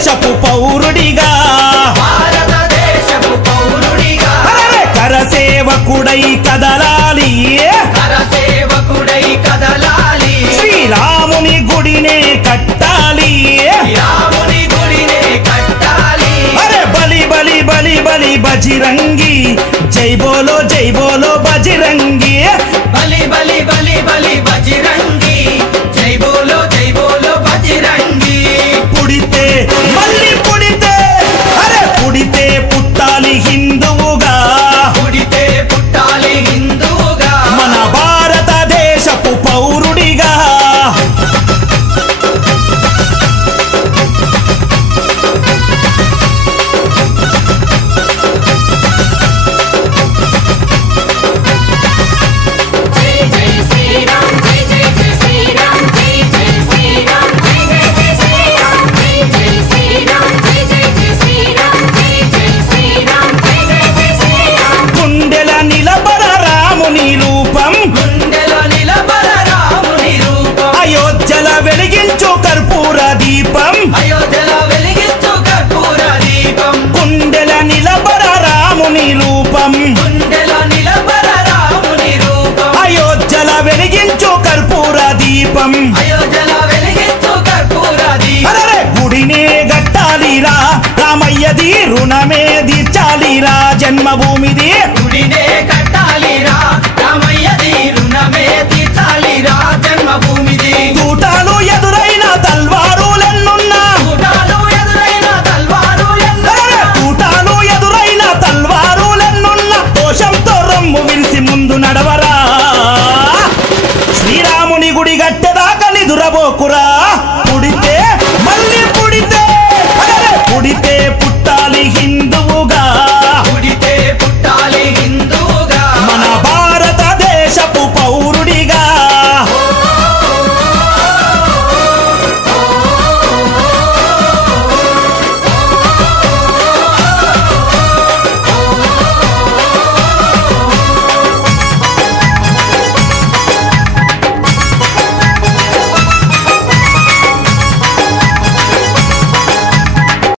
భారతదేశపు పౌరుడిగా కరసేవకుడై కదలాలి శ్రీరాముని గుడినే కట్టాలి అరే బలి బలి బలి బలి బజరంగి జై బోలో బజరంగి బలి బలి బలి బలి బజరంగి జై బోలో బజరంగి పుడితే మళ్ళీ పుడితే అరే పుడితే పుట్టాలి హిందువుగా మన భారతదేశపు పౌరుడిగా వెలిగించు కర్పూర దీపం గుండెల నిలబర రాముని రూపం అయోధ్యల వెలిగించు కర్పూర దీపం అరే గుడినే గట్టాలిరా రామయ్యది రుణమే తీర్చాలిరా జన్మభూమిది